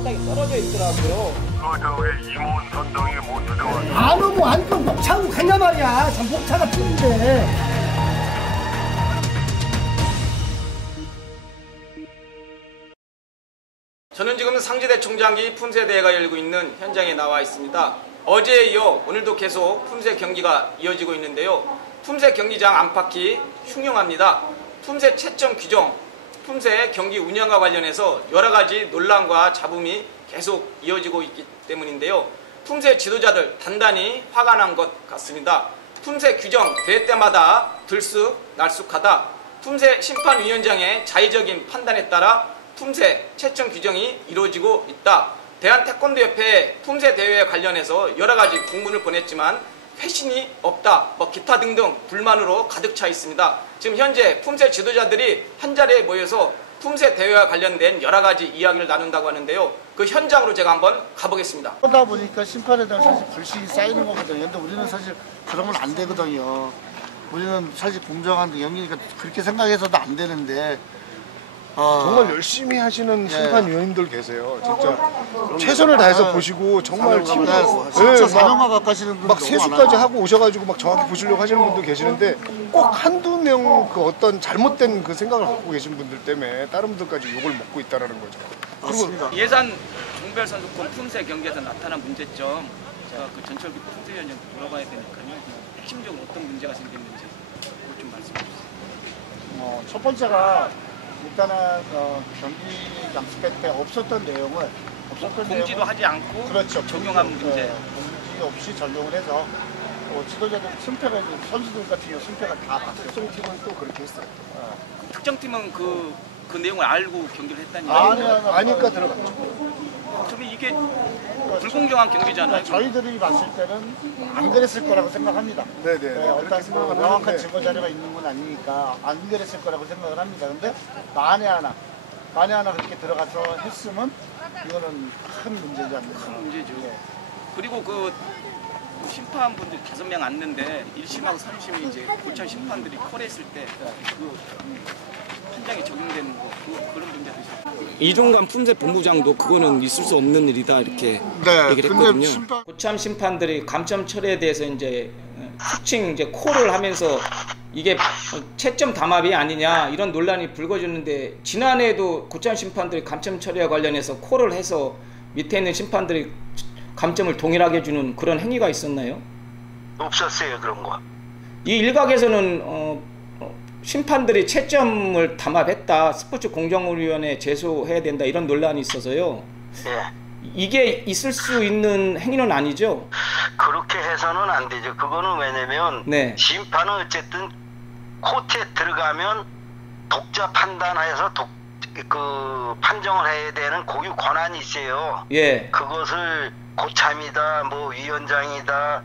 상당히 떨어져 있더라고요. 우리 임원 선동이 못 들어왔어. 안 오고 하니까 목차고 가냐 말이야. 참 목차가 틀린데. 저는 지금 상지대 총장기 품새대회가 열리고 있는 현장에 나와 있습니다. 어제에 이어 오늘도 계속 품새 경기가 이어지고 있는데요. 품새 경기장 안팎이 흉흉합니다. 품새 채점 규정, 품새 경기 운영과 관련해서 여러 가지 논란과 잡음이 계속 이어지고 있기 때문인데요. 품새 지도자들 단단히 화가 난 것 같습니다. 품새 규정 대회 때마다 들쑥날쑥하다. 품새 심판위원장의 자의적인 판단에 따라 품새 채점 규정이 이루어지고 있다. 대한태권도협회에 품새 대회에 관련해서 여러 가지 공문을 보냈지만 회신이 없다. 기타 등등 불만으로 가득 차 있습니다. 지금 현재 품새 지도자들이 한자리에 모여서 품새 대회와 관련된 여러 가지 이야기를 나눈다고 하는데요. 그 현장으로 제가 한번 가보겠습니다. 그러다 보니까 심판에 대한 사실 불신이 쌓이는 거거든요. 근데 우리는 사실 그러면 안 되거든요. 우리는 사실 공정한 영이니까 그렇게 생각해서도 안 되는데 정말 열심히 하시는 심판위원님들 계세요. 진짜 최선을 다해서 보시고 정말 팀으로 진짜 사명과 가시는 분들 막 세수까지 하고 오셔가지고 막 정확히 보시려고 하시는 분도 계시는데 꼭 한두 명 그 어떤 잘못된 그 생각을 갖고 계신 분들 때문에 다른 분들까지 욕을 먹고 있다라는 거죠. 맞습니다. 예산 종별 선수권 품새 경기에서 나타난 문제점, 제가 그 전철기 품새위원장 물어봐야 되니까요. 핵심적으로 어떤 문제가 생겼는지 그걸 좀 말씀해 주세요. 첫 번째가 일단은 경기장 스펙 때 없었던 내용을 공지도 하지 않고 그렇죠. 적용한 문제. 공지 없이 적용을 해서 지도자들 승패가 선수들 같은 경우 승패가 다 특정팀은 또 그렇게 했어요. 특정팀은 그 내용을 알고 경기를 했다니. 아니까 들어갔죠. 그러면 이게 불공정한 경기잖아요. 저희들이 봤을 때는 안 그랬을 거라고 생각합니다. 네네. 어떤 명확한 증거 자료가 있는 건 아니니까 안 그랬을 거라고 생각을 합니다. 근데 만에 하나 그렇게 들어가서 했으면 이거는 큰 문제지 않습니까? 큰 문제죠. 그리고 그 심판분들 5명 앉는데 1심하고 3심이 이제 고참 심판들이 콜했을 때 그 판정이 적용되는 거 그런 문제도 있어요. 이종관 품새 본부장도 그거는 있을 수 없는 일이다 이렇게 얘기를 했거든요. 고참 심판들이 감점 처리에 대해서 이제 특징 이제 콜을 하면서 이게 채점 담합이 아니냐 이런 논란이 불거졌는데 지난해에도 고참 심판들이 감점 처리와 관련해서 콜을 해서 밑에 있는 심판들이 감점을 동일하게 주는 그런 행위가 있었나요? 없었어요 그런 거. 이 일각에서는 심판들이 채점을 담합했다, 스포츠 공정위원회에 제소해야 된다 이런 논란이 있어서요. 예. 이게 있을 수 있는 행위는 아니죠? 그렇게 해서는 안 되죠. 그거는 왜냐면 심판은 어쨌든 코트에 들어가면 독자 판단해서 그 판정을 해야 되는 고유 권한이 있어요. 예. 그것을 고참이다, 뭐 위원장이다,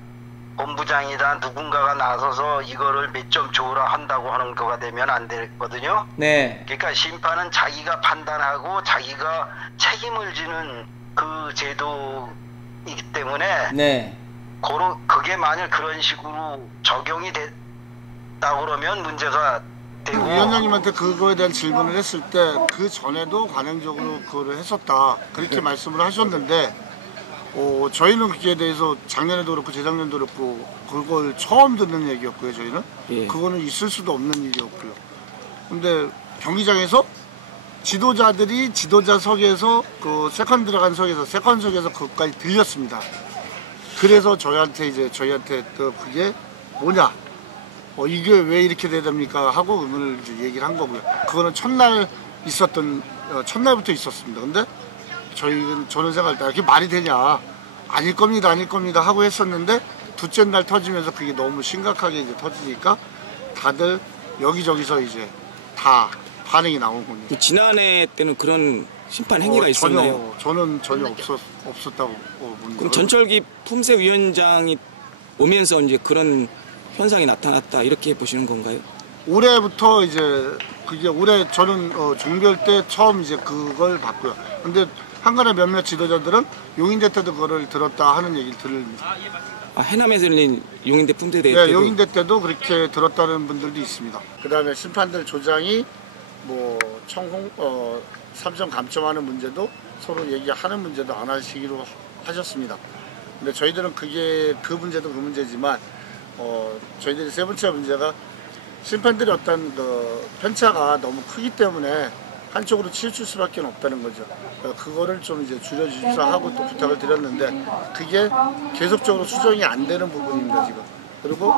본부장이다 누군가가 나서서 이거를 몇 점 줘라 한다고 하는 거가 되면 안 되거든요. 네. 그러니까 심판은 자기가 판단하고 자기가 책임을 지는 그 제도이기 때문에 그게 만약 그런 식으로 적용이 됐다 그러면 문제가 되고. 위원장님한테 그거에 대한 질문을 했을 때 그 전에도 관행적으로 그거를 했었다 그렇게 말씀을 하셨는데 저희는 그에 대해서 작년에도 그렇고 재작년도 그렇고 그걸 처음 듣는 얘기였고요. 저희는 그거는 있을 수도 없는 일이었고요. 근데 경기장에서 지도자들이 지도자석에서 그 세컨 들어간 석에서 세컨석에서 그것까지 들렸습니다. 그래서 저희한테 또 그게 뭐냐 이게 왜 이렇게 돼야 됩니까 하고 의문을 이제 얘기를 한 거고요. 그거는 첫날부터 있었습니다. 근데 저는 생각할 때 이렇게 말이 되냐, 아닐 겁니다 하고 했었는데 둘째 날 터지면서 그게 너무 심각하게 이제 터지니까 다들 여기저기서 이제 다 반응이 나온 겁니다. 지난해 때는 그런 심판 행위가 있었나요? 저는 전혀 없었다고 봅니다. 그럼 전철기 품새위원장이 오면서 이제 그런 현상이 나타났다 이렇게 보시는 건가요? 올해부터 이제 그게 올해 저는 종별 때 처음 이제 그걸 봤고요. 근데 한간에 몇몇 지도자들은 용인대 때도 그거를 들었다 하는 얘기를 들립니다. 해남에서 열린 용인대 품새대회 때도? 용인대 때도 그렇게 들었다는 분들도 있습니다. 그 다음에 심판들 조장이 뭐 청홍 3점 감점하는 문제도 서로 얘기하는 문제도 안 하시기로 하셨습니다. 근데 저희들은 그 문제도 그 문제지만 저희들이 세 번째 문제가 심판들이 어떤 그 편차가 너무 크기 때문에 한쪽으로 치우칠 수밖에 없다는 거죠. 그거를 좀 이제 줄여주십사 하고 또 부탁을 드렸는데 그게 계속적으로 수정이 안 되는 부분입니다 지금. 그리고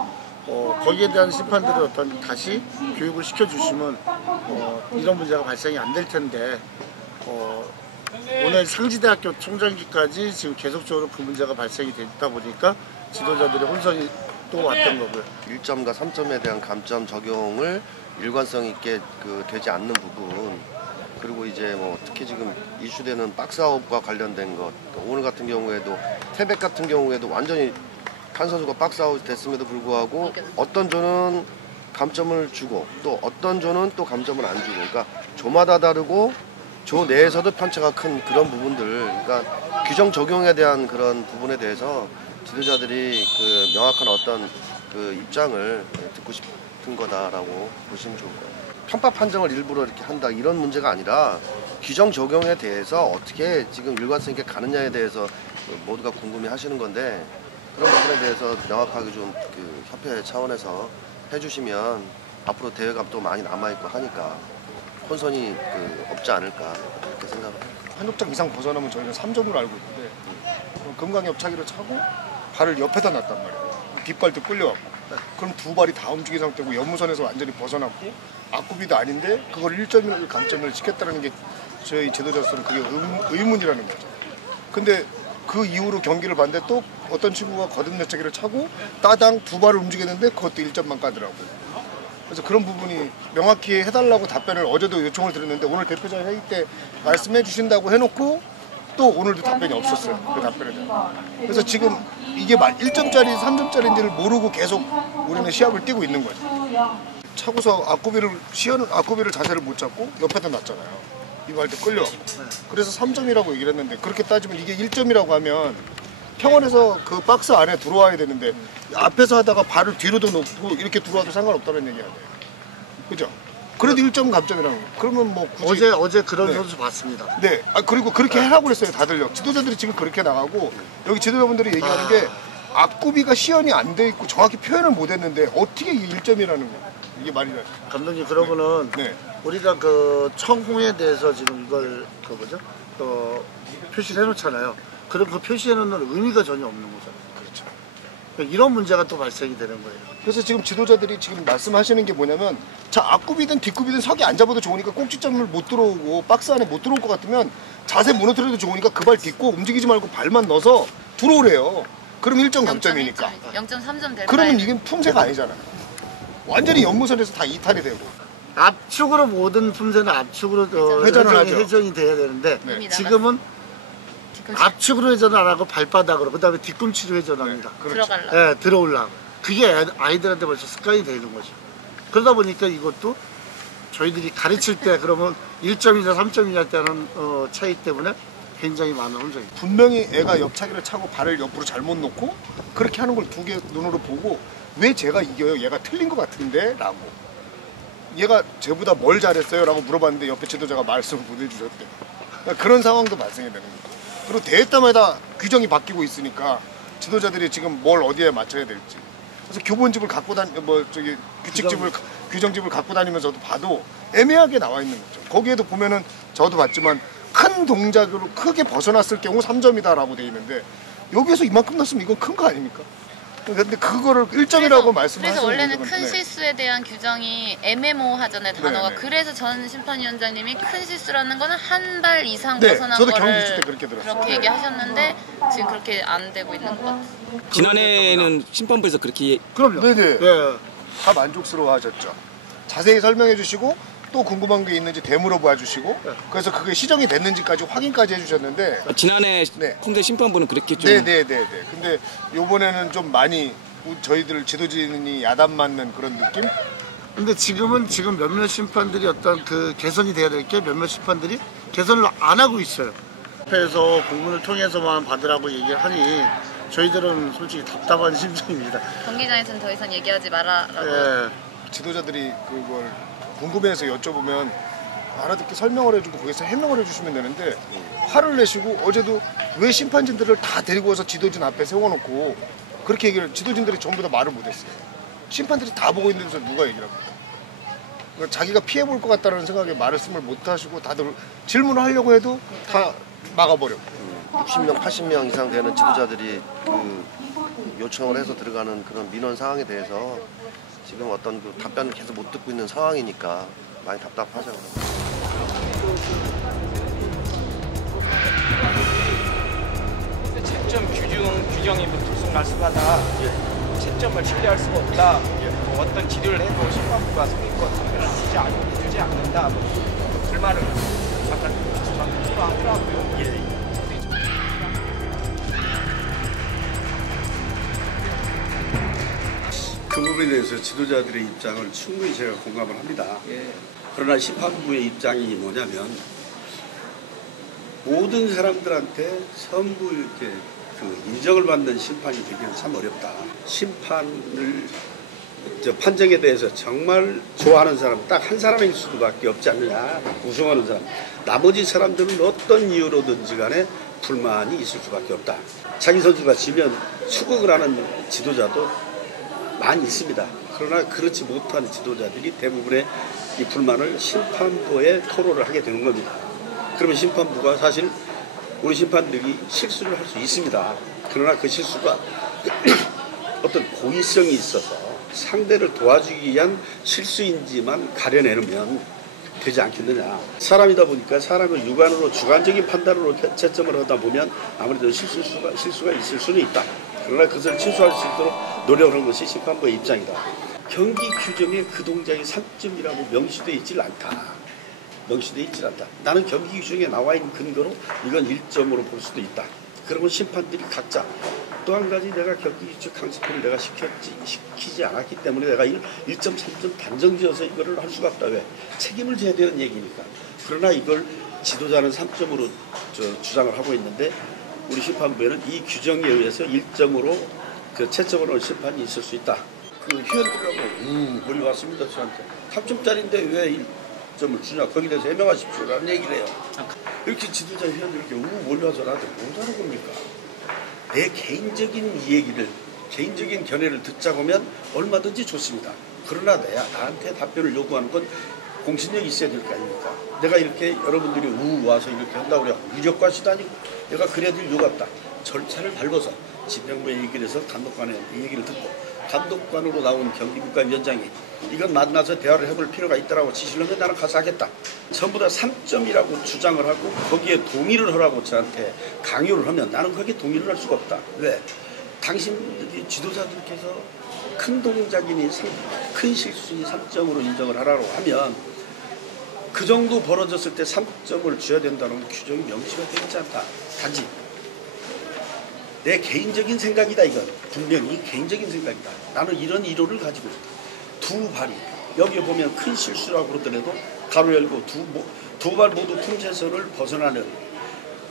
거기에 대한 심판들을 어떤 다시 교육을 시켜주시면 이런 문제가 발생이 안 될 텐데 오늘 상지대학교 총장기까지 지금 계속적으로 그 문제가 발생이 됐다 보니까 지도자들의 혼선이 또 왔던 거고요. 1점과 3점에 대한 감점 적용을 일관성 있게 되지 않는 부분, 그리고 이제 뭐 특히 지금 이슈되는 박스아웃과 관련된 것, 오늘 같은 경우에도 태백 같은 경우에도 완전히 한 선수가 박스아웃 됐음에도 불구하고 어떤 조는 감점을 주고 또 어떤 조는 또 감점을 안 주고, 그러니까 조마다 다르고 조 내에서도 편차가 큰 그런 부분들, 그러니까 규정 적용에 대한 그런 부분에 대해서 지도자들이 그 명확한 어떤 그 입장을 듣고 싶은 거다라고 보시면 좋을 거예요. 편파 판정을 일부러 이렇게 한다 이런 문제가 아니라 규정 적용에 대해서 어떻게 지금 일관성 있게 가느냐에 대해서 모두가 궁금해 하시는 건데, 그런 부분에 대해서 명확하게 좀 그 협회 차원에서 해주시면 앞으로 대회가 또 많이 남아있고 하니까 혼선이 없지 않을까 그렇게 생각합니다. 한 족장 이상 벗어나면 저희는 3점으로 알고 있는데 금강협차기를 차고 발을 옆에다 놨단 말이에요. 뒷발도 끌려왔고. 그럼 두 발이 다 움직인 상태고 연무선에서 완전히 벗어났고 앞굽이도 아닌데 그걸 1점을 감점을 시켰다는 게 저희 지도자로서는 그게 의문이라는 거죠. 근데 그 이후로 경기를 봤는데 또 어떤 친구가 거듭내차기를 차고 따당 두 발을 움직였는데 그것도 1점만 까더라고요. 그래서 그런 부분이 명확히 해달라고 답변을 어제도 요청을 드렸는데 오늘 대표자 회의 때 말씀해 주신다고 해놓고 또 오늘도 답변이 없었어요. 그 답변에 대한. 그래서 지금 이게 1점짜리 3점짜리인지를 모르고 계속 우리는 시합을 뛰고 있는 거죠. 차고서 앞구비를 자세를 못 잡고 옆에다 놨잖아요. 이거 할 때 끌려왔고. 그래서 3점이라고 얘기를 했는데 그렇게 따지면 이게 1점이라고 하면 평원에서 그 박스 안에 들어와야 되는데 앞에서 하다가 발을 뒤로도 놓고 이렇게 들어와도 상관없다는 얘기 아니에요. 그죠? 그래도 1점 감점이라는 거. 그러면 뭐 굳이 어제 그런 선수 봤습니다. 네. 그리고 그렇게 하라고 그랬어요. 다들요. 지도자들이 지금 그렇게 나가고 여기 지도자분들이 얘기하는 게 앞구비가 시연이 안 돼 있고 정확히 표현을 못 했는데 어떻게 이게 1점이라는 거예요. 이게 말이 나요. 감독님 그러면은 네. 우리가 그 청홍에 대해서 지금 이걸 표시를 해놓잖아요. 그럼 그 표시해놓는 의미가 전혀 없는 거잖아요. 그렇죠. 그러니까 이런 문제가 또 발생이 되는 거예요. 그래서 지금 지도자들이 지금 말씀하시는 게 뭐냐면 자 앞굽이든 뒷굽이든 석이 안 잡아도 좋으니까 꼭지점을 못 들어오고 박스 안에 못 들어올 것 같으면 자세 무너뜨려도 좋으니까 그 발 딛고 움직이지 말고 발만 넣어서 들어오래요. 그럼 1점 감점이니까. 0.3점 될 그러면 이게 품새가 아니잖아요. 완전히 연무선에서 다 이탈이 되고. 압축으로 모든 품새는 압축으로 회전이 돼야 되는데 네. 지금은 압축으로 회전을 안 하고 발바닥으로 그다음에 뒤꿈치로 회전합니다. 네, 그렇죠. 들어가려고. 네, 들어오려고. 그게 아이들한테 벌써 습관이 되는 거죠. 그러다 보니까 이것도 저희들이 가르칠 때 그러면 1점이나 3점이나 때는 차이 때문에 굉장히 많은 혼선이. 분명히 애가 옆차기를 차고 발을 옆으로 잘못 놓고 그렇게 하는 걸 두 개 눈으로 보고 왜 제가 이겨요? 얘가 틀린 것 같은데? 라고. 얘가 쟤보다 뭘 잘했어요? 라고 물어봤는데 옆에 지도자가 말씀을 못 해주셨대요. 그러니까 그런 상황도 발생이 되는 거죠. 그리고 대회 때마다 규정이 바뀌고 있으니까 지도자들이 지금 뭘 어디에 맞춰야 될지. 그래서 교본집을 갖고 규정집을 갖고 다니면서도 봐도 애매하게 나와 있는 거죠. 거기에도 보면은 저도 봤지만 큰 동작으로 크게 벗어났을 경우 3점이다라고 돼 있는데 여기에서 이만큼 났으면 이건 큰 거 아닙니까? 근데 그거를 1점이라고 말씀하시는 그래서 원래는 큰 네. 실수에 대한 규정이 애매모호하잖아요, 단어가. 네, 네. 그래서 전 심판위원장님이 큰 실수라는 거는 한 발 이상 네, 벗어난 저도 거를 경기 있을 때 그렇게 들었어요. 그렇게 얘기하셨는데 지금 그렇게 안 되고 있는 것 같아요. 지난해에는 심판부에서 그렇게 그럼요. 네네. 네. 다 만족스러워 하셨죠. 자세히 설명해 주시고 또 궁금한 게 있는지 되물어 봐 주시고 그래서 그게 시정이 됐는지까지 확인까지 해주셨는데 지난해 네. 품새 심판부는 그렇게 좀 네네네네. 근데 요번에는 좀 많이 저희들 지도진이 야단 맞는 그런 느낌? 근데 지금 몇몇 심판들이 어떤 그 개선이 돼야 될 게 몇몇 심판들이 개선을 안 하고 있어요. 협회에서 공문을 통해서만 받으라고 얘기하니 저희들은 솔직히 답답한 심정입니다. 경기장에서는 더 이상 얘기하지 마라라고. 예. 지도자들이 그걸 궁금해서 여쭤보면 알아듣게 설명을 해주고 거기서 해명을 해주시면 되는데 화를 내시고 어제도 왜 심판진들을 다 데리고 와서 지도진 앞에 세워놓고 그렇게 얘기를 지도진들이 전부 다 말을 못했어요. 심판들이 다 보고 있는 데서 누가 얘기를 합니까? 그러니까 자기가 피해볼 것 같다는 생각에 말씀을 못하시고 다들 질문을 하려고 해도 다 막아버렸고 60명, 80명 이상 되는 지도자들이 그 요청을 해서 들어가는 그런 민원 사항에 대해서 지금 어떤 그 답변을 계속 못 듣고 있는 상황이니까 많이 답답하죠. 채점 규정이 들쑥날쑥하다. 채점을 신뢰할 수가 없다. 뭐 어떤 지도를 해도 심판부가 성의껏 답변을 주지 않는다. 불만을 아까 저한테 표하더라고요. 그 부분에 대해서 지도자들의 입장을 충분히 제가 공감을 합니다. 그러나 심판부의 입장이 뭐냐면 모든 사람들한테 전부 이렇게 그 인정을 받는 심판이 되기는 참 어렵다. 심판을 판정에 대해서 정말 좋아하는 사람 딱 한 사람일 수밖에 없지 않느냐. 우승하는 사람. 나머지 사람들은 어떤 이유로든지 간에 불만이 있을 수밖에 없다. 자기 선수가 지면 수긍을 하는 지도자도 많이 있습니다. 그러나 그렇지 못한 지도자들이 대부분의 이 불만을 심판부에 토로를 하게 되는 겁니다. 그러면 심판부가 사실 우리 심판들이 실수를 할 수 있습니다. 그러나 그 실수가 어떤 고의성이 있어서 상대를 도와주기 위한 실수인지만 가려내면 되지 않겠느냐. 사람이다 보니까 사람을 육안으로 주관적인 판단으로 채점을 하다 보면 아무래도 실수가 있을 수는 있다. 그러나 그것을 취소할 수 있도록 노력하는 것이 심판부의 입장이다. 경기 규정에 그 동작이 3점이라고 명시되어 있질 않다. 나는 경기 규정에 나와 있는 근거로 이건 1점으로 볼 수도 있다. 그러면 심판들이 각자 또 한 가지 내가 경기 규정 강습을 내가 시키지 않았기 때문에 내가 1점, 3점 단정지어서 이거를 할 수가 없다. 왜? 책임을 져야 되는 얘기니까. 그러나 이걸 지도자는 3점으로 주장을 하고 있는데 우리 심판부에는 이 규정에 의해서 1점으로 그 채점을 하는 심판이 있을 수 있다. 그 회원들하고 몰려왔습니다. 저한테 3점짜리인데 왜 1점을 주냐. 거기에 대해서 해명하십시오라는 얘기를 해요. 이렇게 지도자 회원들이 이렇게 몰려와서 나한테 못 하는 겁니까? 내 개인적인 얘기를, 개인적인 견해를 듣자 보면 얼마든지 좋습니다. 그러나 나한테 답변을 요구하는 건 공신력이 있어야 될 거 아닙니까? 내가 이렇게 여러분들이 와서 이렇게 한다고 그래요. 유력과시도 아니고 내가 그래야 될 이유가 없다. 절차를 밟아서 집행부에 얘기를 해서 감독관의 얘기를 듣고 감독관으로 나온 경기국가위원장이 이건 만나서 대화를 해볼 필요가 있다라고 지시를 하면 나는 가서 하겠다. 전부 다 3점이라고 주장을 하고 거기에 동의를 하라고 저한테 강요를 하면 나는 거기에 동의를 할 수가 없다. 왜? 당신 지도자들께서 큰 동작이니 큰 실수니 3점으로 인정을 하라고 하면 그 정도 벌어졌을 때 3점을 줘야 된다는 규정이 명시가 되지 않다. 단지 내 개인적인 생각이다. 이건 분명히 개인적인 생각이다. 나는 이런 이론을 가지고 있다. 두 발이 여기 보면 큰 실수라고 그러더라도 가로 열고 두 발 모두 품새선을 벗어나는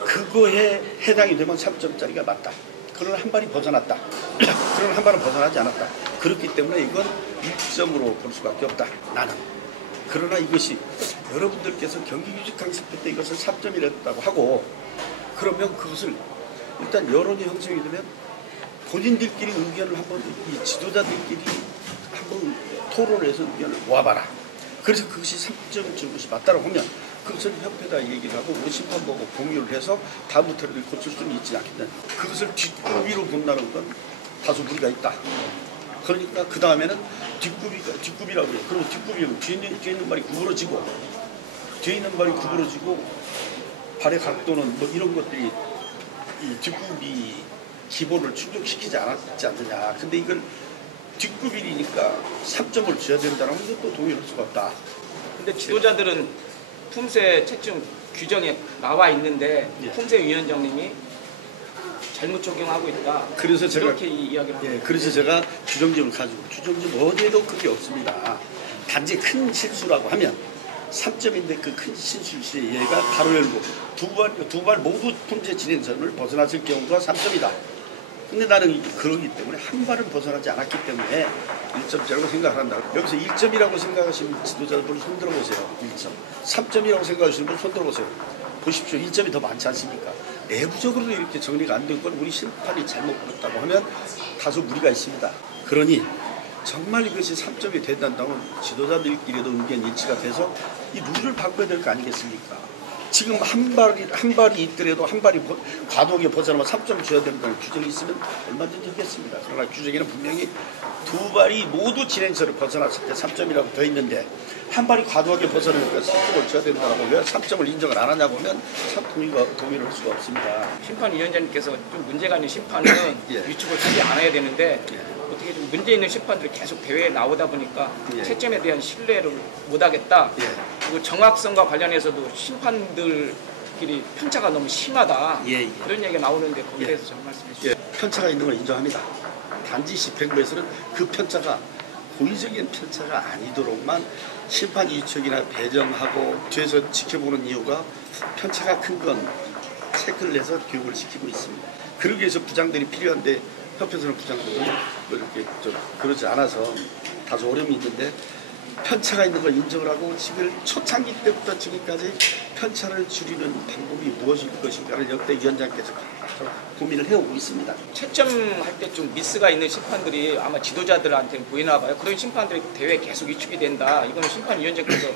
그거에 해당이 되면 3점짜리가 맞다. 그러나 한 발이 벗어났다. 그러나 한 발은 벗어나지 않았다. 그렇기 때문에 이건 1점으로 볼 수밖에 없다. 나는. 그러나 이것이 여러분들께서 경기규칙 강습회 때 이것을 3점이랬다고 하고 그러면 그것을 일단 여론이 형성이 되면 본인들끼리 의견을 한번 이 지도자들끼리 한번 토론을 해서 의견을 모아봐라. 그래서 그것이 3점 준 것이 맞다고 하면 그것을 협회에다 얘기를 하고 우리 심판보고 공유를 해서 다음부터라도 고칠 수는 있지 않겠냐. 그것을 뒷구비로 본다는 건 다소 무리가 있다. 그러니까 그 다음에는 뒷구비라고 해요. 그리고 뒷구비는 뒤에 있는 발이 구부러지고 발의 각도는 뭐 이런 것들이 이 뒷굽이 기본을 충족시키지 않았지 않느냐. 근데 이걸 뒷굽이니까 3점을 줘야 된다는 것도 동의할 수가 없다. 근데 지도자들은 품새 채점 규정에 나와 있는데 품새위원장님이 잘못 적용하고 있다. 그래서 제가 이렇게 이야기를 합니다. 그래서 제가 규정집을 가지고 규정집 어디에도 그게 없습니다. 단지 큰 실수라고 하면 3점인데 그 큰 실수에 얘가 가로 열고 두 발 모두 품새 진행선을 벗어났을 경우가 3점이다. 근데 나는 그러기 때문에 한 발은 벗어나지 않았기 때문에 1점짜리라고 생각을 한다. 여기서 1점이라고 생각하시는 지도자분 손 들어보세요. 1점. 3점이라고 생각하시는 분 손 들어보세요. 보십시오. 1점이 더 많지 않습니까? 내부적으로도 이렇게 정리가 안 된 건 우리 심판이 잘못 보였다고 하면 다소 무리가 있습니다. 그러니 정말 이것이 3점이 된다면 지도자들끼리도 의견 일치가 돼서 이 룰을 바꿔야 될 거 아니겠습니까? 지금 한 발이 있더라도 한 발이 과도하게 벗어나면 3점 줘야 된다는 규정이 있으면 얼마든지 하겠습니다. 그러나 규정에는 분명히 두 발이 모두 진행선을 벗어났을 때 3점이라고 더 있는데 한 발이 과도하게 벗어나니까 3점을 줘야 된다고 왜 3점을 인정을 안 하냐고 하면 참 동의를 할 수가 없습니다. 심판위원장님께서 좀 문제가 있는 심판은 위축을 하지 않아야 되는데 어떻게 좀 문제 있는 심판들이 계속 대회에 나오다 보니까 채점에 대한 신뢰를 못하겠다. 그리고 정확성과 관련해서도 심판들끼리 편차가 너무 심하다. 그런 얘기가 나오는데 거기에 대해서 좀 말씀해 주시죠. 편차가 있는 걸 인정합니다. 단지 집행부에서는 그 편차가 고의적인 편차가 아니도록만 심판 위축이나 배정하고 뒤에서 지켜보는 이유가 편차가 큰 건 체크를 해서 교육을 시키고 있습니다. 그러기 위해서 부장들이 필요한데 협회에서는 부장들이 이렇게 좀 그러지 않아서 다소 어려움이 있는데 편차가 있는 걸 인정을 하고 지금 초창기 때부터 지금까지 편차를 줄이는 방법이 무엇일 것인가를 역대 위원장께서 고민을 해오고 있습니다. 채점할 때 좀 미스가 있는 심판들이 아마 지도자들한테 보이나 봐요. 그런 심판들이 대회에 계속 위축이 된다. 이거는 심판위원장께서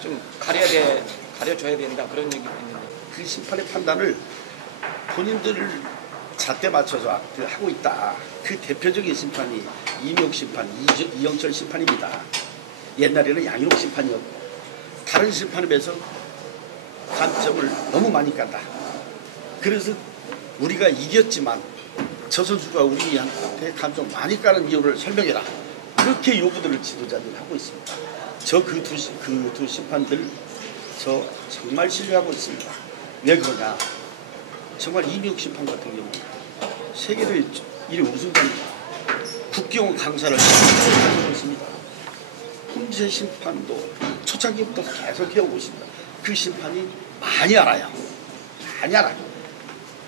좀 가려줘야 된다. 그런 얘기 있는데. 그 심판의 판단을 본인들 잣대 맞춰서 하고 있다. 그 대표적인 심판이 이명옥 심판, 이영철 심판입니다. 옛날에는 양희록 심판이었고 다른 심판에 비해서 감점을 너무 많이 깐다. 그래서 우리가 이겼지만 저 선수가 우리한테 감점 많이 까는 이유를 설명해라. 그렇게 요구들을 지도자들이 하고 있습니다. 저 그 두 심판들 저 정말 신뢰하고 있습니다. 왜 그러냐? 정말 이명옥 심판 같은 경우 세계대회 1위 우승자입니다. 국경 강사를 가지고 있습니다. 훈제 심판도 초창기부터 계속 해오고 있습니다. 그 심판이 많이 알아요.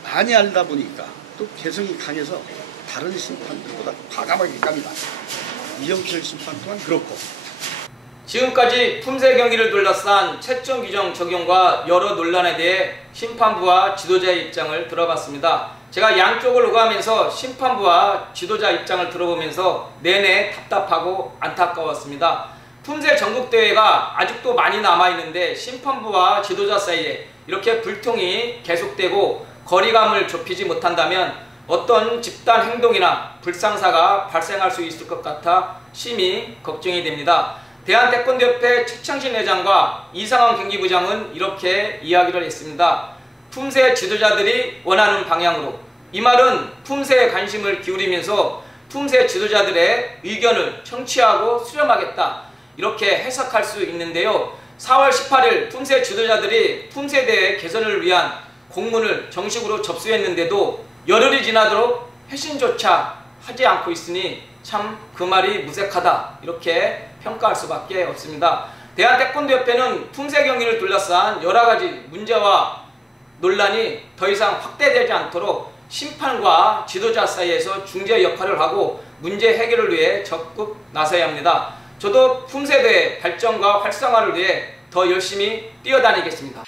많이 알다 보니까 또 개성이 강해서 다른 심판들보다 과감하게 깝니다. 이영철 심판 또한 그렇고. 지금까지 품새 경기를 둘러싼 채점 규정 적용과 여러 논란에 대해 심판부와 지도자의 입장을 들어봤습니다. 제가 양쪽을 오가면서 심판부와 지도자 입장을 들어보면서 내내 답답하고 안타까웠습니다. 품새 전국대회가 아직도 많이 남아있는데 심판부와 지도자 사이에 이렇게 불통이 계속되고 거리감을 좁히지 못한다면 어떤 집단 행동이나 불상사가 발생할 수 있을 것 같아 심히 걱정이 됩니다. 대한태권도협회 최창신 회장과 이상원 경기부장은 이렇게 이야기를 했습니다. 품새 지도자들이 원하는 방향으로. 이 말은 품새에 관심을 기울이면서 품새 지도자들의 의견을 청취하고 수렴하겠다. 이렇게 해석할 수 있는데요. 4월 18일 품새 지도자들이 품새대회 개선을 위한 공문을 정식으로 접수했는데도 열흘이 지나도록 회신조차 하지 않고 있으니 참 그 말이 무색하다. 이렇게 평가할 수밖에 없습니다. 대한태권도협회는 품새 경기를 둘러싼 여러 가지 문제와 논란이 더 이상 확대되지 않도록 심판과 지도자 사이에서 중재 역할을 하고 문제 해결을 위해 적극 나서야 합니다. 저도 품새대회 발전과 활성화를 위해 더 열심히 뛰어다니겠습니다.